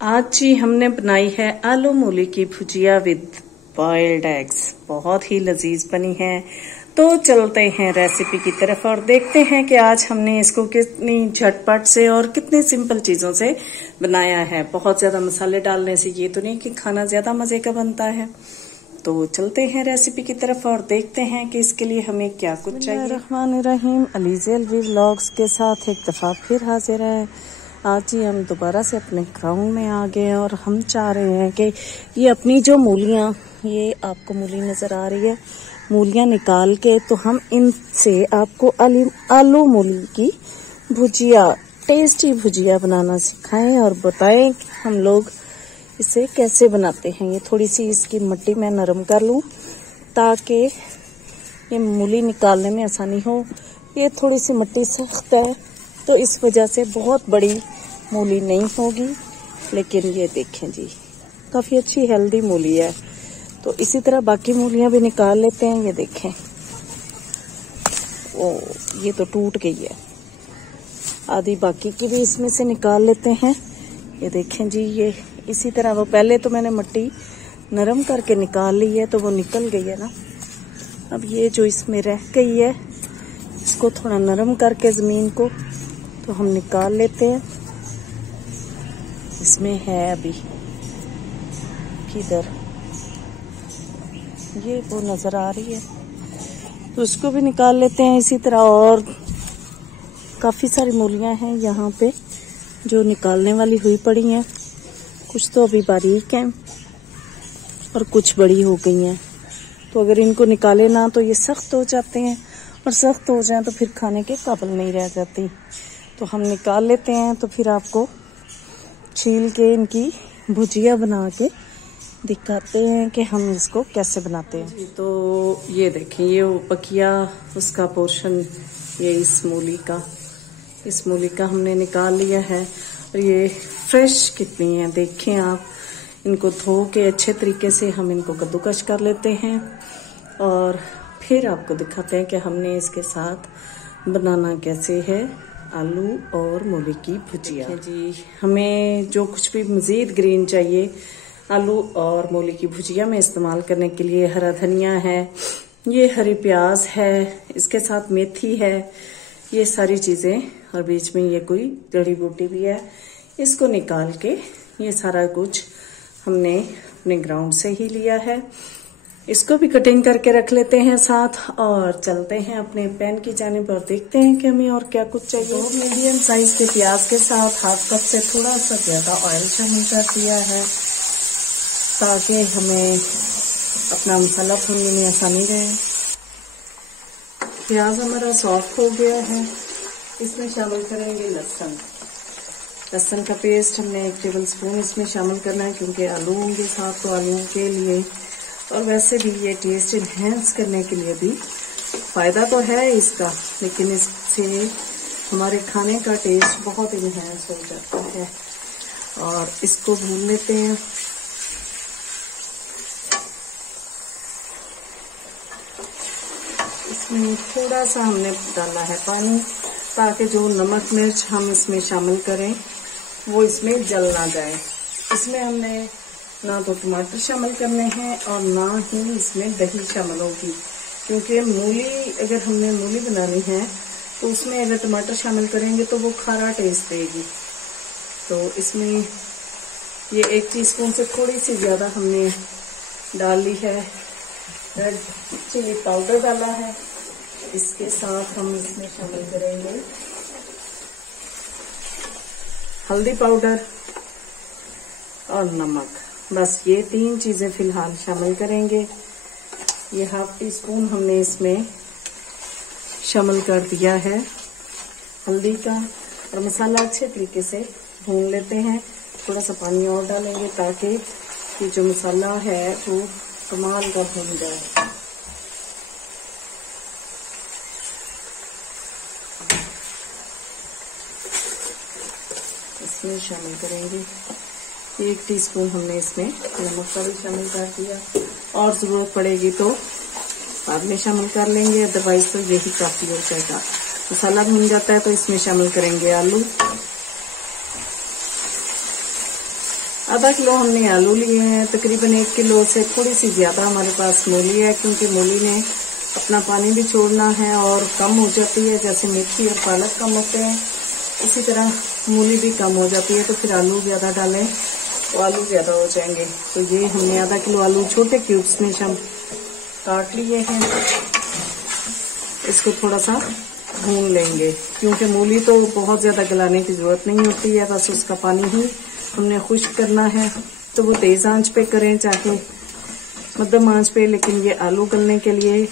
आज जी हमने बनाई है आलू मूली की भुजिया विद बॉइल्ड एग्स। बहुत ही लजीज बनी है। तो चलते हैं रेसिपी की तरफ और देखते हैं कि आज हमने इसको कितनी झटपट से और कितने सिंपल चीजों से बनाया है। बहुत ज्यादा मसाले डालने से ये तो नहीं कि खाना ज्यादा मजे का बनता है। तो चलते हैं रेसिपी की तरफ और देखते हैं कि इसके लिए हमें क्या कुछ चाहिए। रहमानिर्रहीम, अलीज़े अलवी व्लॉग्स के साथ एक दफा फिर हाजिर है। आज ही हम दोबारा से अपने ग्राउंड में आ गए और हम चाह रहे हैं कि ये अपनी जो मूलियाँ, ये आपको मूली नजर आ रही है, मूलियाँ निकाल के तो हम इनसे आपको आलू मूली की भुजिया, टेस्टी भुजिया बनाना सिखाएं और बताएं कि हम लोग इसे कैसे बनाते हैं। ये थोड़ी सी इसकी मिट्टी मैं नरम कर लूं ताकि ये मूली निकालने में आसानी हो। ये थोड़ी सी मिट्टी सख्त है तो इस वजह से बहुत बड़ी मूली नहीं होगी, लेकिन ये देखें जी काफी अच्छी हेल्दी मूली है। तो इसी तरह बाकी मूलियां भी निकाल लेते हैं। ये देखें, ओ ये तो टूट गई है। आधी बाकी की भी इसमें से निकाल लेते हैं। ये देखें जी, ये इसी तरह वो पहले तो मैंने मिट्टी नरम करके निकाल ली है तो वो निकल गई है ना। अब ये जो इसमें रह गई है इसको थोड़ा नरम करके जमीन को तो हम निकाल लेते हैं। इसमें है अभी किधर, ये वो नजर आ रही है तो उसको भी निकाल लेते हैं इसी तरह। और काफी सारी मूलियां हैं यहाँ पे जो निकालने वाली हुई पड़ी हैं। कुछ तो अभी बारीक हैं और कुछ बड़ी हो गई हैं। तो अगर इनको निकाले ना तो ये सख्त हो जाते हैं और सख्त हो जाएं तो फिर खाने के काबिल नहीं रह जाती। तो हम निकाल लेते हैं तो फिर आपको छील के इनकी भुजिया बना के दिखाते हैं कि हम इसको कैसे बनाते हैं। तो ये देखें, ये बकिया उसका पोर्शन, ये इस मूली का हमने निकाल लिया है। और ये फ्रेश कितनी है देखें आप। इनको धो के अच्छे तरीके से हम इनको कद्दूकश कर लेते हैं और फिर आपको दिखाते हैं कि हमने इसके साथ बनाना कैसे है आलू और मूली की भुजिया। जी हमें जो कुछ भी मजीद ग्रीन चाहिए आलू और मूली की भुजिया में इस्तेमाल करने के लिए, हरा धनिया है, ये हरी प्याज है, इसके साथ मेथी है, ये सारी चीजें, और बीच में ये कोई जड़ी बूटी भी है। इसको निकाल के ये सारा कुछ हमने अपने ग्राउंड से ही लिया है। इसको भी कटिंग करके रख लेते हैं साथ और चलते हैं अपने पैन की जानिब और देखते हैं कि हमें और क्या कुछ चाहिए। तो मीडियम साइज के प्याज के साथ हाफ कप से थोड़ा सा ज्यादा ऑयल शामिल कर दिया है ताकि हमें अपना मसाला भूनने में आसानी रहे। प्याज हमारा सॉफ्ट हो गया है। इसमें शामिल करेंगे लहसुन का पेस्ट। हमने 1 टेबल स्पून इसमें शामिल करना है क्योंकि आलू होंगे साथ, तो आलूओं के लिए और वैसे भी ये टेस्ट इन्हेंस करने के लिए भी फायदा तो है इसका, लेकिन इससे हमारे खाने का टेस्ट बहुत इन्हेंस हो जाता है। और इसको भून लेते हैं। इसमें थोड़ा सा हमने डाला है पानी ताकि जो नमक मिर्च हम इसमें शामिल करें वो इसमें जल ना जाए। इसमें हमने ना तो टमाटर शामिल करने हैं और ना ही इसमें दही शामिल होगी, क्योंकि मूली, अगर हमने मूली बनानी है तो उसमें अगर टमाटर शामिल करेंगे तो वो खारा टेस्ट देगी। तो इसमें ये 1 टीस्पून से थोड़ी सी ज्यादा हमने डाल ली है रेड चिली पाउडर डाला है। इसके साथ हम इसमें शामिल करेंगे हल्दी पाउडर और नमक। बस ये 3 चीजें फिलहाल शामिल करेंगे। ये हाफ टी स्पून हमने इसमें शामिल कर दिया है हल्दी का। और मसाला अच्छे तरीके से भून लेते हैं। थोड़ा सा पानी और डालेंगे ताकि ये जो मसाला है वो कमाल का भून जाए। इसमें शामिल करेंगे 1 टीस्पून हमने इसमें नमक का भी शामिल कर दिया, और जरूरत पड़ेगी तो बाद में शामिल कर लेंगे, अदरवाइज तो यही काफी हो जाएगा। मसाला भून जाता है तो इसमें शामिल करेंगे आलू। आधा किलो हमने आलू लिए हैं। तकरीबन 1 किलो से थोड़ी सी ज्यादा हमारे पास मूली है, क्योंकि मूली ने अपना पानी भी छोड़ना है और कम हो जाती है। जैसे मेथी और पालक कम होते हैं, इसी तरह मूली भी कम हो जाती है। तो फिर आलू ज्यादा डालें तो आलू ज्यादा हो जाएंगे। तो ये हमने आधा किलो आलू छोटे क्यूब्स में काट लिए हैं। इसको थोड़ा सा भून लेंगे, क्योंकि मूली तो बहुत ज्यादा गलाने की जरूरत नहीं होती है, बस उसका पानी ही हमने खुश्क करना है। तो वो तेज आंच पे करें चाहे मध्यम आंच पे, लेकिन ये आलू गलने के लिए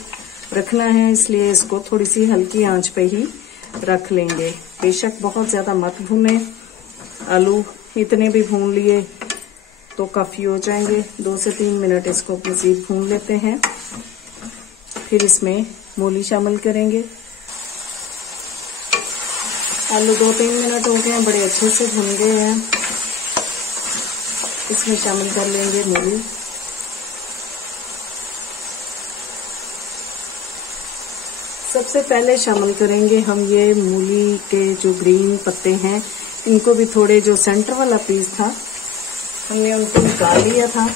रखना है, इसलिए इसको थोड़ी सी हल्की आंच पे ही रख लेंगे। बेशक बहुत ज्यादा मत भूने, आलू इतने भी भून लिए तो काफी हो जाएंगे। 2 से 3 मिनट इसको मजीद भून लेते हैं। फिर इसमें मूली शामिल करेंगे। आलू 2-3 मिनट हो गए हैं, बड़े अच्छे से भुन गए हैं। इसमें शामिल कर लेंगे मूली। सबसे पहले शामिल करेंगे हम ये मूली के जो ग्रीन पत्ते हैं, इनको भी थोड़े जो सेंटर वाला पीस था हमने उनको निकाल लिया था,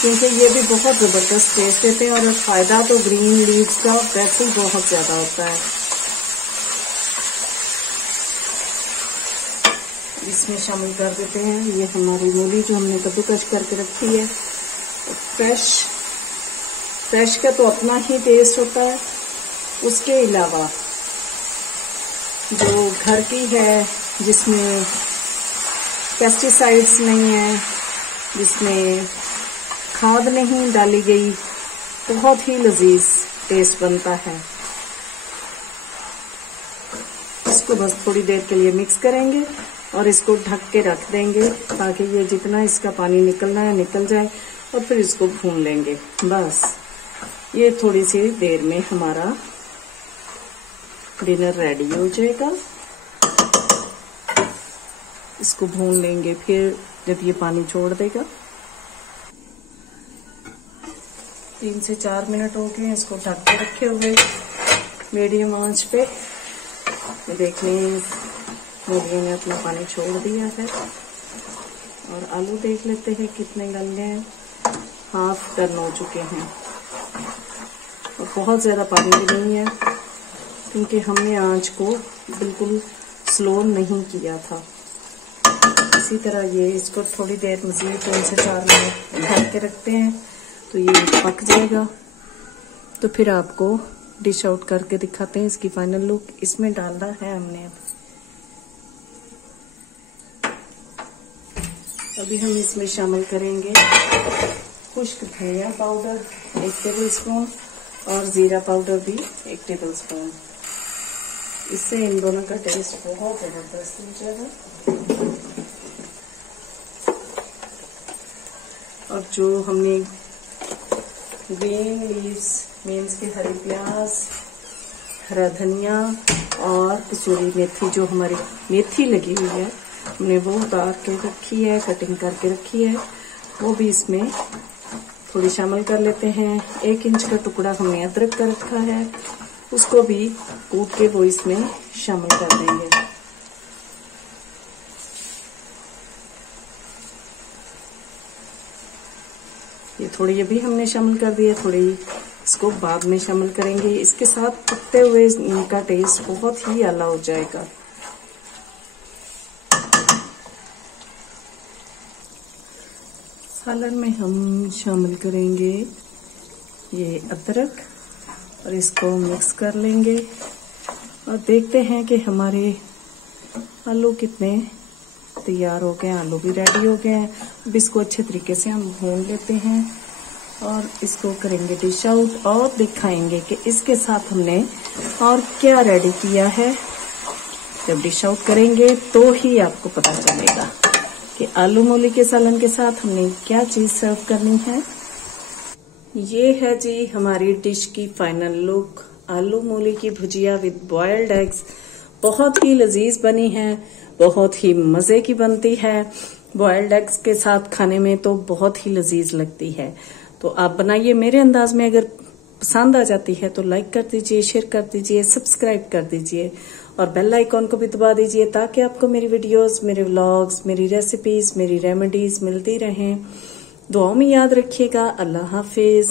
क्योंकि ये भी बहुत जबरदस्त टेस्ट देते हैं और फायदा तो ग्रीन लीव्स का वैसे ही बहुत ज्यादा होता है। इसमें शामिल कर देते हैं ये हमारी मूली जो हमने कद्दूकस करके रखी है। फ्रेश का तो अपना ही टेस्ट होता है, उसके अलावा जो घर की है, जिसमें पेस्टिसाइड्स नहीं है, जिसमें खाद नहीं डाली गई, बहुत ही लजीज टेस्ट बनता है। इसको बस थोड़ी देर के लिए मिक्स करेंगे और इसको ढक के रख देंगे, ताकि ये जितना इसका पानी निकलना है निकल जाए, और फिर इसको भून लेंगे। बस ये थोड़ी सी देर में हमारा डिनर रेडी हो जाएगा। इसको भून लेंगे, फिर जब ये पानी छोड़ देगा। 3 से 4 मिनट हो गए इसको ढक के रखे हुए मीडियम आंच पे। देख लें मूली ने अपना पानी छोड़ दिया है। और आलू देख लेते हैं कितने गल गए हैं। हाफ टर्न हो चुके हैं और बहुत ज्यादा पानी भी नहीं है, क्योंकि हमने आंच को बिल्कुल स्लो नहीं किया था। इसी तरह ये इसको थोड़ी देर मजीद 3 से 4 मिनट ढक के रखते हैं, तो ये पक जाएगा। तो फिर आपको डिश आउट करके दिखाते हैं इसकी फाइनल लुक। इसमें डालना है हमने अभी हम इसमें शामिल करेंगे खुश्क धनिया पाउडर 1 टेबल स्पून और जीरा पाउडर भी 1 टेबल स्पून। इससे इन दोनों का टेस्ट बहुत जबरदस्त हो जाएगा। और जो हमने ग्रीन लीव्स मीन्स के हरी प्याज, हरा धनिया और कसूरी मेथी, जो हमारी मेथी लगी हुई है हमने वो उतार के रखी है, कटिंग करके रखी है, वो भी इसमें थोड़ी शामिल कर लेते हैं। 1 इंच का टुकड़ा हमने अदरक का रखा है, उसको भी कूट के वो इसमें शामिल कर देंगे। ये थोड़ी ये भी हमने शामिल कर दिया, थोड़ी इसको बाद में शामिल करेंगे। इसके साथ पकते हुए इनका टेस्ट बहुत ही आला हो जाएगा। सालन में हम शामिल करेंगे ये अदरक और इसको मिक्स कर लेंगे और देखते हैं कि हमारे आलू कितने तैयार हो गए। आलू भी रेडी हो गए हैं। अब इसको अच्छे तरीके से हम भून लेते हैं और इसको करेंगे डिश आउट और दिखाएंगे कि इसके साथ हमने और क्या रेडी किया है। जब डिश आउट करेंगे तो ही आपको पता चलेगा कि आलू मूली के सालन के साथ हमने क्या चीज सर्व करनी है। ये है जी हमारी डिश की फाइनल लुक। आलू मूली की भुजिया विद बॉइल्ड एग्स बहुत ही लजीज बनी है, बहुत ही मजे की बनती है। बॉइल्ड एग्स के साथ खाने में तो बहुत ही लजीज लगती है। तो आप बनाइए मेरे अंदाज में। अगर पसंद आ जाती है तो लाइक कर दीजिए, शेयर कर दीजिए, सब्सक्राइब कर दीजिए और बेल आइकॉन को भी दबा दीजिए ताकि आपको मेरी वीडियोस, मेरे व्लॉग्स, मेरी रेसिपीज, मेरी रेमेडीज मिलती रहें। दुआओं में याद रखिएगा। अल्लाह हाफिज।